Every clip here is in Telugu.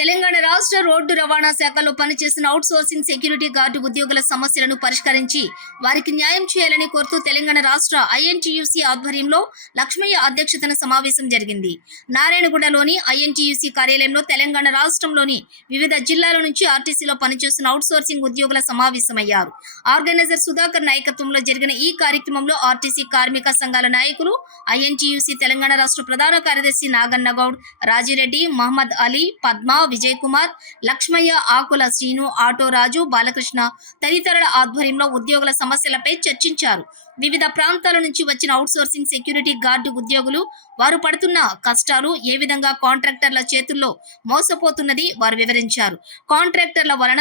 తెలంగాణ రాష్ట్ర రోడ్డు రవాణా శాఖలో పనిచేస్తున్న అవుట్ సోర్సింగ్ సెక్యూరిటీ గార్డు ఉద్యోగుల సమస్యలను పరిష్కరించి వారికి న్యాయం చేయాలని కోరుతూ తెలంగాణ రాష్ట్ర ఐఎన్టీయూసీ ఆధ్వర్యంలో లక్ష్మయ్య అధ్యక్షతన సమావేశం జరిగింది. నారాయణగూడలోని ఐఎన్టీయూసీ కార్యాలయంలో తెలంగాణ రాష్ట్రంలోని వివిధ జిల్లాల నుంచి ఆర్టీసీలో పనిచేస్తున్న అవుట్ సోర్సింగ్ ఉద్యోగుల సమావేశమయ్యారు. ఆర్గనైజర్ సుధాకర్ నాయకత్వంలో జరిగిన ఈ కార్యక్రమంలో ఆర్టీసీ కార్మిక సంఘాల నాయకులు, ఐఎన్టీయూసీ తెలంగాణ రాష్ట్ర ప్రధాన కార్యదర్శి నాగన్నగౌడ్, రాజిరెడ్డి, మహమ్మద్ అలీ, పద్మ, విజయ్ కుమార్, లక్ష్మయ్య, ఆకుల శ్రీను, ఆటో రాజు, బాలకృష్ణ తదితరుల ఆధ్వర్యంలో ఉద్యోగుల సమస్యలపై చర్చించారు. వివిధ ప్రాంతాల నుంచి వచ్చిన అవుట్ సోర్సింగ్ సెక్యూరిటీ గార్డు ఉద్యోగులు వారు పడుతున్న కష్టాలు, ఏ విధంగా కాంట్రాక్టర్ల చేతుల్లో మోసపోతున్నది వారు వివరించారు. కాంట్రాక్టర్ల వలన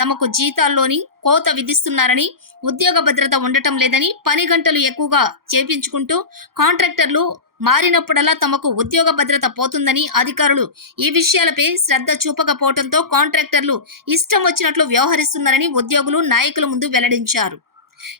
తమకు జీతాల్లోని కోత విధిస్తున్నారని, ఉద్యోగ భద్రత ఉండటం లేదని, పని గంటలు ఎక్కువగా చేపించుకుంటూ కాంట్రాక్టర్లు మారినప్పుడల్లా తమకు ఉద్యోగ భద్రత పోతుందని, అధికారులు ఈ విషయాలపై శ్రద్ధ చూపకపోవడంతో కాంట్రాక్టర్లు ఇష్టం వచ్చినట్లు వ్యవహరిస్తున్నారని ఉద్యోగులు నాయకుల ముందు వెల్లడించారు.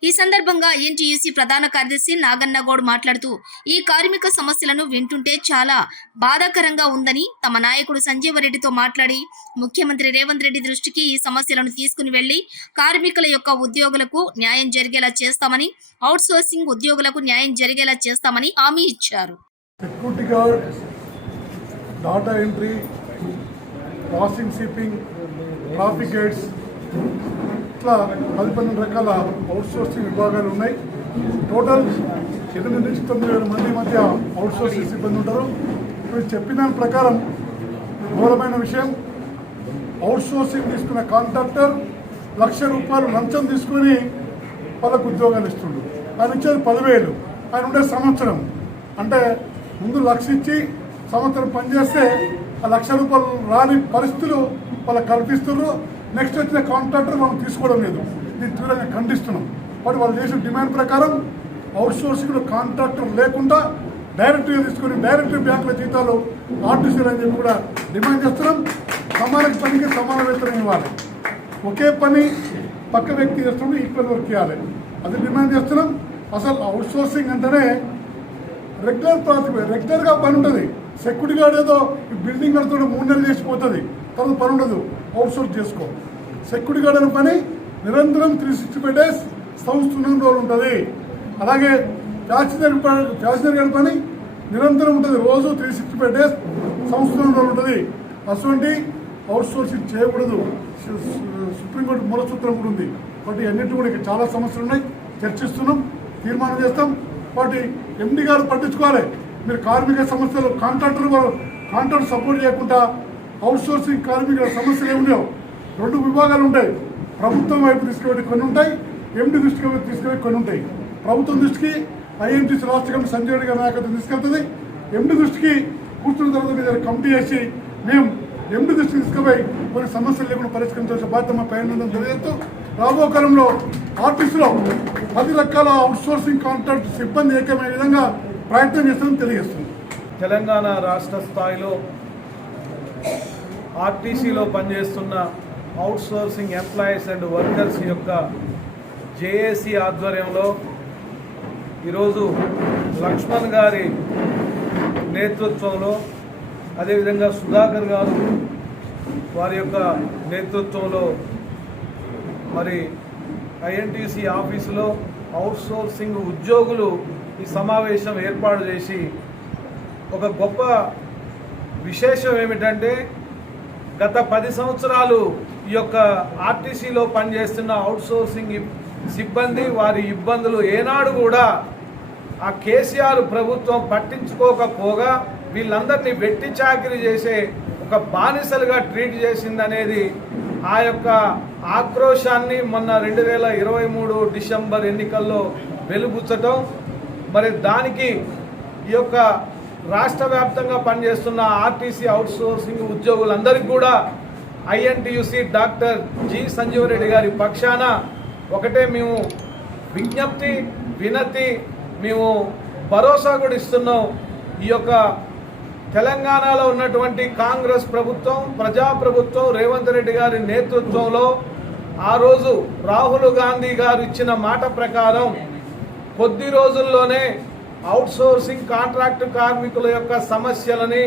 ఈ సందర్భంగా ఎన్టీయూసీ ప్రధాన కార్యదర్శి నాగన్నగౌడ్ మాట్లాడుతూ, ఈ కార్మిక సమస్యలను వింటుంటే చాలా బాధాకరంగా ఉందని, తమ నాయకుడు సంజీవరెడ్డితో మాట్లాడి ముఖ్యమంత్రి రేవంత్ రెడ్డి దృష్టికి ఈ సమస్యలను తీసుకుని వెళ్లి కార్మికుల యొక్క ఉద్యోగులకు న్యాయం జరిగేలా చేస్తామని, అవుట్ సోర్సింగ్ ఉద్యోగులకు న్యాయం జరిగేలా చేస్తామని హామీ ఇచ్చారు. Security guard, data entry, washing, shipping, traffic guides, ఇట్లా 12 రకాల అవుట్సోర్సింగ్ విభాగాలు ఉన్నాయి. టోటల్ 8 నుంచి 9,000 మంది మధ్య అవుట్సోర్సింగ్ సిబ్బంది ఉంటారు. ఇప్పుడు చెప్పిన దాని ప్రకారం ఘోరమైన విషయం, అవుట్సోర్సింగ్ తీసుకున్న కాంట్రాక్టర్ ₹1,00,000 లంచం తీసుకొని వాళ్ళకు ఉద్యోగాలు ఇస్తుండ్రు. ఆయన ఇచ్చేది 10,000, ఆయన ఉండే సంవత్సరం. అంటే ముందు 1,00,000 ఇచ్చి సంవత్సరం పనిచేస్తే ఆ ₹1,00,000 రాని పరిస్థితులు వాళ్ళకి కల్పిస్తున్నారు. నెక్స్ట్ వచ్చిన కాంట్రాక్టర్ మనం తీసుకోవడం లేదు. దీన్ని తీవ్రంగా ఖండిస్తున్నాం. బట్ వాళ్ళు చేసిన డిమాండ్ ప్రకారం అవుట్సోర్సింగ్ కాంట్రాక్టర్ లేకుండా డైరెక్ట్గా తీసుకొని డైరెక్ట్ బ్యాంకుల జీతాలు ఆర్టీసీలు అని చెప్పి కూడా డిమాండ్ చేస్తున్నాం. సమాన పనికి సమాన వేతనం ఇవ్వాలి. ఒకే పని పక్క వ్యక్తి చేస్తున్నప్పుడు ఈక్వల్ వర్క్ ఇవ్వాలి, అది డిమాండ్ చేస్తున్నాం. అసలు అవుట్సోర్సింగ్ అంటేనే రెగ్యులర్గా పని ఉంటుంది. సెక్యూరిటీ గార్డ్ ఏదో బిల్డింగ్ కడుతుంటే 3 నెలలు చేసిపోతుంది, తర్వాత పని ఉండదు, అవుట్సోర్స్ చేసుకో. సెక్యూరిటీ గార్డ్ అనే పని నిరంతరం 365 డేస్ సంవత్సరం రోజులు ఉంటుంది. అలాగే ప్యాసింజర్ గారి పని నిరంతరం ఉంటుంది, రోజు 365 డేస్ సంవత్సరం రోజులు ఉంటుంది. అటువంటి అవుట్సోర్సింగ్ చేయకూడదు. సుప్రీంకోర్టు మూల సూత్రం కూడా ఉంది. కాబట్టి అన్నింటి కూడా చాలా సమస్యలు ఉన్నాయి, చర్చిస్తున్నాం, తీర్మానం చేస్తాం. కాబట్టి ఎండి గారు పట్టించుకోవాలి. మీరు కార్మిక సమస్యలు కాంట్రాక్టర్ సపోర్ట్ చేయకుండా అవుట్సోర్సింగ్ కార్మికుల సమస్యలు ఏముండవు. 2 విభాగాలు ఉంటాయి. ప్రభుత్వం వైపు తీసుకువెళ్ళి కొన్ని ఉంటాయి, ఎండి దృష్టికి తీసుకువెళ్ళి కొన్ని ఉంటాయి. ప్రభుత్వం దృష్టికి ఐఎన్టీసీ రాష్ట్ర కమిటీ సంజయ్ రెడ్డి గారి నాయకత్వం తీసుకెళ్తుంది. ఎండి దృష్టికి కూర్చున్న తర్వాత మీద కమిటీ చేసి మేము ఎండి దృష్టికి తీసుకుపోయి కొన్ని సమస్యలు లేకుండా పరిష్కరించాల్సిన బాధ్యత మా పైన ఉందని తెలియజేస్తూ, రాబో కాలంలో ఆర్టీసీలో 10 రకాల అవుట్సోర్సింగ్ కాంట్రాక్ట్ సిబ్బంది ఏకమైన విధంగా ప్రయత్నం చేస్తామని తెలియజేస్తుంది. తెలంగాణ రాష్ట్ర స్థాయిలో ఆర్టీసీలో పనిచేస్తున్న అవుట్సోర్సింగ్ ఎంప్లాయీస్ అండ్ వర్కర్స్ యొక్క జేఏసీ ఆధ్వర్యంలో ఈరోజు లక్ష్మణ్ గారి నేతృత్వంలో, అదేవిధంగా సుధాకర్ గారు వారి యొక్క నేతృత్వంలో మరి ఐఎన్టీసీ ఆఫీసులో అవుట్సోర్సింగ్ ఉద్యోగులు ఈ సమావేశం ఏర్పాటు చేసి, ఒక గొప్ప విశేషం ఏమిటంటే గత 10 సంవత్సరాలు ఈ యొక్క ఆర్టీసీలో పనిచేస్తున్న అవుట్సోర్సింగ్ సిబ్బంది వారి ఇబ్బందులు ఏనాడు కూడా ఆ కేసీఆర్ ప్రభుత్వం పట్టించుకోకపోగా వీళ్ళందరినీ వెట్టి చాకిరీ చేసే ఒక బానిసలుగా ట్రీట్ చేసిందనేది ఆ యొక్క ఆక్రోశాన్ని మొన్న 2023 డిసెంబర్ ఎన్నికల్లో వెలుబుచ్చటం. మరి దానికి ఈ యొక్క రాష్ట్ర వ్యాప్తంగా పనిచేస్తున్న ఆర్టీసీ అవుట్సోర్సింగ్ ఉద్యోగులందరికీ కూడా ఐఎన్టీయూసీ డాక్టర్ జి సంజీవరెడ్డి గారి పక్షాన ఒకటే మేము విజ్ఞప్తి, వినతి, మేము భరోసా కూడా ఇస్తున్నాం. ఈ యొక్క తెలంగాణలో ఉన్నటువంటి కాంగ్రెస్ ప్రభుత్వం, ప్రజాప్రభుత్వం, రేవంత్ రెడ్డి గారి నేతృత్వంలో ఆ రోజు రాహుల్ గాంధీ గారు ఇచ్చిన మాట ప్రకారం కొద్ది రోజుల్లోనే అవుట్సోర్సింగ్ కాంట్రాక్ట్ కార్మికుల యొక్క సమస్యలని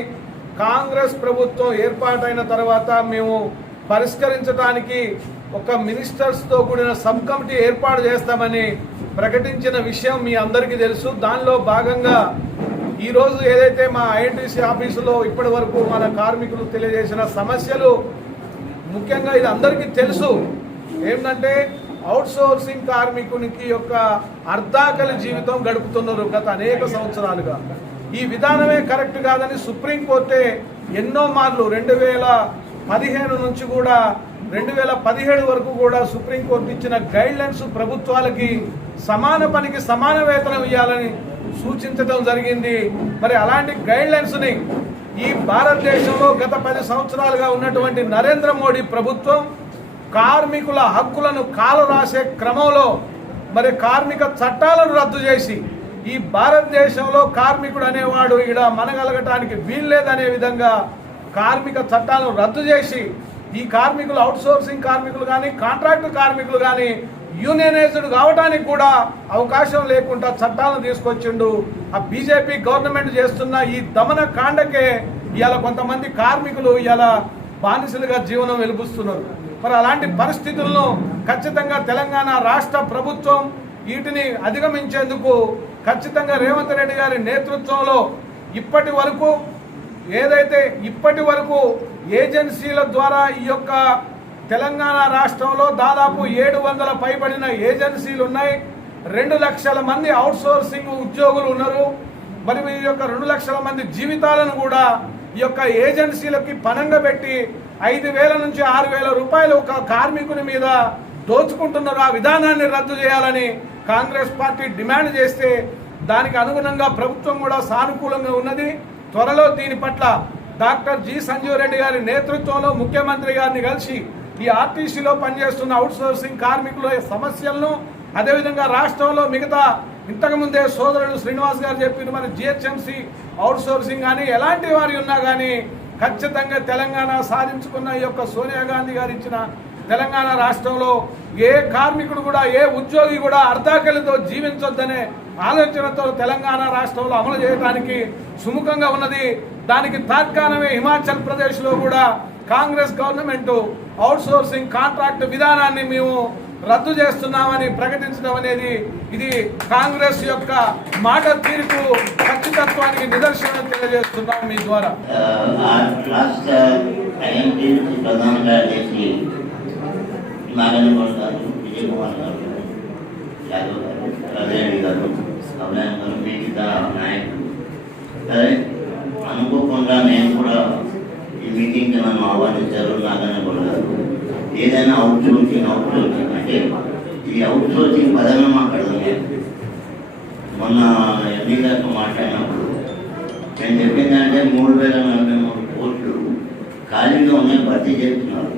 కాంగ్రెస్ ప్రభుత్వం ఏర్పాటైన తర్వాత మేము పరిష్కరించడానికి ఒక మినిస్టర్స్తో కూడిన సబ్ కమిటీ ఏర్పాటు చేస్తామని ప్రకటించిన విషయం మీ అందరికీ తెలుసు. దానిలో భాగంగా ఈరోజు ఏదైతే మా ఐఎన్టీసీ ఆఫీసులో ఇప్పటి వరకు మన కార్మికులు తెలియజేసిన సమస్యలు, ముఖ్యంగా ఇది అందరికీ తెలుసు ఏంటంటే అవుట్సోర్సింగ్ కార్మికునికి యొక్క అర్ధాకలి జీవితం గడుపుతున్నారు గత అనేక సంవత్సరాలుగా. ఈ విధానమే కరెక్ట్ కాదని సుప్రీంకోర్టే ఎన్నో మార్లు 2015 నుంచి కూడా 2017 వరకు కూడా సుప్రీంకోర్టు ఇచ్చిన గైడ్లైన్స్ ప్రభుత్వాలకి సమాన పనికి సమాన వేతనం ఇవ్వాలని సూచించడం జరిగింది. మరి అలాంటి గైడ్లైన్స్ని ఈ భారతదేశంలో గత 10 సంవత్సరాలుగా ఉన్నటువంటి నరేంద్ర మోడీ ప్రభుత్వం కార్మికుల హక్కులను కాలరాసే క్రమంలో మరి కార్మిక చట్టాలను రద్దు చేసి ఈ భారతదేశంలో కార్మికుడు అనేవాడు ఇక్కడ మనగలగటానికి వీల్లేదనే విధంగా కార్మిక చట్టాలను రద్దు చేసి ఈ కార్మికులు అవుట్సోర్సింగ్ కార్మికులు కానీ కాంట్రాక్ట్ కార్మికులు కానీ యూనియనైజ్డ్ కావడానికి కూడా అవకాశం లేకుండా చట్టాలను తీసుకొచ్చిండు. ఆ బీజేపీ గవర్నమెంట్ చేస్తున్న ఈ దమన కాండకే ఇవాళ కొంతమంది కార్మికులు ఇవాళ బానిసలుగా జీవనం వెలుపుస్తున్నారు. మరి అలాంటి పరిస్థితులను ఖచ్చితంగా తెలంగాణ రాష్ట్ర ప్రభుత్వం వీటిని అధిగమించేందుకు ఖచ్చితంగా రేవంత్ రెడ్డి గారి నేతృత్వంలో ఇప్పటి వరకు ఏజెన్సీల ద్వారా ఈ యొక్క తెలంగాణ రాష్ట్రంలో దాదాపు 700 పైబడిన ఏజెన్సీలు ఉన్నాయి. 2 లక్షల మంది అవుట్సోర్సింగ్ ఉద్యోగులు ఉన్నారు. మరి ఈ యొక్క 2 లక్షల మంది జీవితాలను కూడా ఈ యొక్క ఏజెన్సీలకి పనంగా పెట్టి 5,000 నుంచి 6,000 రూపాయలు ఒక కార్మికుని మీద దోచుకుంటున్నారు. ఆ విధానాన్ని రద్దు చేయాలని కాంగ్రెస్ పార్టీ డిమాండ్ చేస్తే దానికి అనుగుణంగా ప్రభుత్వం కూడా సానుకూలంగా ఉన్నది. త్వరలో దీని పట్ల డాక్టర్ జి సంజీవ్ రెడ్డి గారి నేతృత్వంలో ముఖ్యమంత్రి గారిని కలిసి ఈ ఆర్టీసీలో పనిచేస్తున్న అవుట్సోర్సింగ్ కార్మికుల సమస్యలను, అదేవిధంగా రాష్ట్రంలో మిగతా ఇంతకుముందే సోదరుడు శ్రీనివాస్ గారు చెప్పిన మరి జిహెచ్ఎంసీ అవుట్సోర్సింగ్ కానీ ఎలాంటి వారి ఉన్నా కానీ ఖచ్చితంగా తెలంగాణ సాధించుకున్న ఈ యొక్క సోనియా గాంధీ గారు ఇచ్చిన తెలంగాణ రాష్ట్రంలో ఏ కార్మికుడు కూడా ఏ ఉద్యోగి కూడా అర్ధాకలితో జీవించొద్దనే ఆలోచనతో తెలంగాణ రాష్ట్రంలో అమలు చేయడానికి సుముఖంగా ఉన్నది. దానికి తాత్కాలమే హిమాచల్ ప్రదేశ్లో కూడా కాంగ్రెస్ గవర్నమెంట్ అవుట్సోర్సింగ్ కాంట్రాక్ట్ విధానాన్ని మేము రద్దు చేస్తున్నామని ప్రకటించడం అనేది ఇది కాంగ్రెస్ యొక్క మాట తీరుకు ఖచ్చితత్వానికి నిదర్శనం తెలియజేస్తున్నాం మీ ద్వారా. నాగనగౌడ్ గారు, విజయ్ కుమార్ గారు, యాదవ్ గారు, రాజేంద్ర గారు, అభినయన్ గారు, మిగతా నాయకులు సరే అనుకోకుండా నేను కూడా ఈ మీటింగ్కి నన్ను ఆహ్వానించారు. నాగనగౌడ్ గారు ఏదైనా అవుట్సోర్సింగ్ అంటే ఈ అవుట్సోర్సింగ్ పదమే మాట్లాడదాం. మొన్న ఎంపీ గారితో మాట్లాడినప్పుడు నేను చెప్పిందంటే 3,043 పోస్టులు ఖాళీగా ఉన్నాయి, భర్తీ చేస్తున్నారు.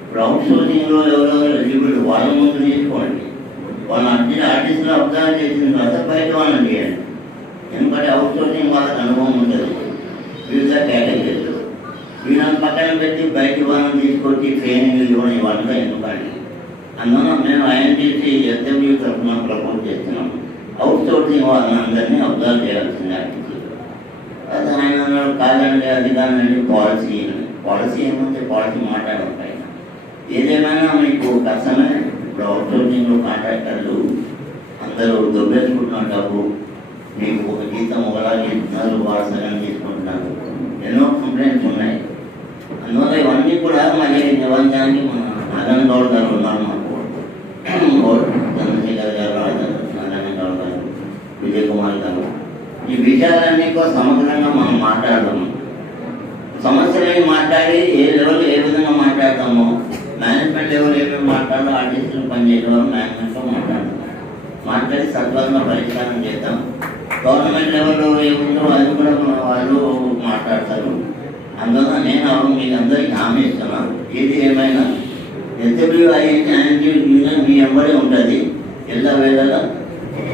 ఇప్పుడు అవుట్సోర్సింగ్లో ఎవరెవరు ఎలిజిబుల్ వాళ్ళ ముందు తీసుకోండి. వాళ్ళ ఆర్టిస్టులు అబ్జర్వ్ చేసిన తర్వాత బయట వాళ్ళని చేయండి. ఎందుకంటే అవుట్సోర్సింగ్ వాళ్ళకి అనుభవం ఉంటుంది వివిధ కేటగిరీలు. వీళ్ళని పక్కన పెట్టి బయట వాళ్ళని తీసుకొచ్చి ట్రైనింగ్ ఇవ్వడం ఇవన్నీ ఎందుకండి. అందువల్ల మేము ఐఎన్టీసీ ఎస్డబ్ల్యూ తరఫున ప్రపోజ్ చేస్తున్నాం. అవుట్సోర్సింగ్ వాళ్ళని అందరినీ అబ్జర్వ్ చేయాల్సింది ఆర్టిస్టులు. అది ఆయన అన్నాడు కాదండి అది కాదండి పాలసీ ఏమంటే పాలసీ మాట్లాడడం పైన ఏదేమైనా మీకు కష్టమే. ఇప్పుడు అవుట్సోర్సింగ్లో కాంట్రాక్టర్లు అందరూ దొబ్బేసుకుంటున్నారు డబ్బు. మీకు ఒక జీతం ఒకలా చేస్తున్నారు, వాళ్ళు సగం తీసుకుంటున్నారు. ఎన్నో కంప్లైంట్స్ ఉన్నాయి. అందువల్ల ఇవన్నీ కూడా మళ్ళీ నివారించడానికి మన నారాయణగౌడ్ గారు ఉన్నారు. మాకు చంద్రశేఖర్ గారు, నారాయణగౌడ్ గారు, విజయ్ కుమార్ గారు, ఈ విషయాలన్నీ కూడా సమగ్రంగా మనం మాట్లాడదాము. సమస్యలని మాట్లాడి ఏ లెవెల్ ఏ విధంగా మాట్లాడతామో మేనేజ్మెంట్ లెవెల్ ఏమేమి మాట్లాడో ఆర్టిస్టులు పనిచేసేవారు మేనేజ్మెంట్తో మాట్లాడి సత్వరంగా పరిష్కారం చేద్దాం. గవర్నమెంట్ లెవెల్లో ఏముందో అది కూడా వాళ్ళు మాట్లాడతారు. అందువల్ల నేను మీకు అందరికీ హామీ ఇస్తున్నాను. ఏది ఏమైనా ఎస్డబ్ల్యూఐ యూనియన్ మీ వెంబడి ఉంటుంది. ఎలా వేళలా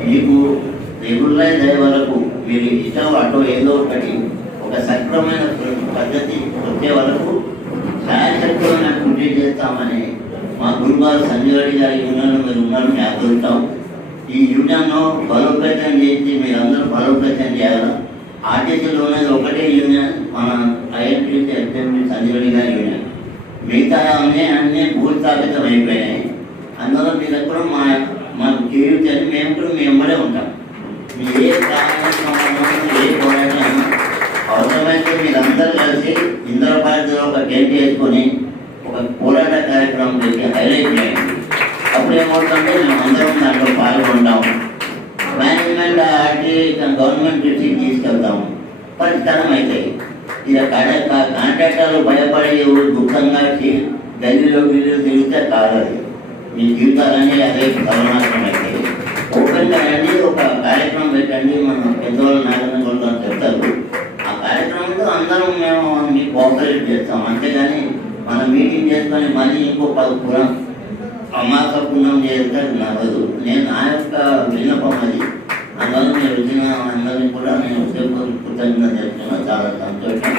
మీకు రెగ్యులరైజ్ అయ్యే వరకు మీరు ఇష్టం అటో ఏదో ఒకటి ఒక సక్రమైన పద్ధతి వచ్చే వరకు శాయశక్తులను కృషి చేస్తామని మా గురుగారు సంజయ్ రెడ్డి గారి యూనియన్ మీరు ఉన్నారు, మేము ఈ యూనియన్ బలోపేతం చేసి మీరందరూ బలోపేతం చేయాలి. ఆర్టీసీలో ఉన్నది ఒకటే యూనియన్, మన ఐఎన్టీసీ ఎస్ఎంపీ సంజయ్ గారి యూనియన్. మిగతా అన్నీ భూస్థాపితం అయిపోయినాయి. అందువల్ల మీరు కూడా మాకు చేయొచ్చని మేము కూడా మీ వెంబడే ఉంటాం. మీ ఏ కార్యక్రమం ఏ పోరాటం అవసరమైతే మీరందరూ కలిసి ఇంద్రపాలిలో ఒక టెంట్ వేసుకొని ఒక పోరాట కార్యక్రమం చేసి హైలైట్ చేయండి. అప్పుడు ఏమవుతుందంటే మేము అందరం దాంట్లో పాల్గొంటాము. మేనేజ్మెంట్ ఆర్టీ గవర్నమెంట్ దృష్టికి తీసుకెళ్తాము, పరిష్కారం అవుతాయి. ఇక కాంట్రాక్టర్లు భయపడి దుఃఖంగా గల్లీలో తిరిగితే కాదు. అది మీ జీవితాలన్నీ అదే సర్వనాశనం అవుతాయి. ఓపెన్గా రండి, ఒక కార్యక్రమం పెట్టండి. మన పెద్దవాళ్ళు నాగరికంగా చెప్తారు. ఆ కార్యక్రమంలో అందరం మేము మీకు కోఆపరేట్ చేస్తాం. అంతేగాని మనం మీటింగ్ చేసుకొని మళ్ళీ ఇంకో 10 అమాస పుణ్యం చేస్తే నవ్వదు. నేను నా యొక్క విన్నపం అది. అందువల్ల మీరు వచ్చిన అందరినీ కూడా నేను కృతజ్ఞత చెప్తున్నా. చాలా సంతోషం.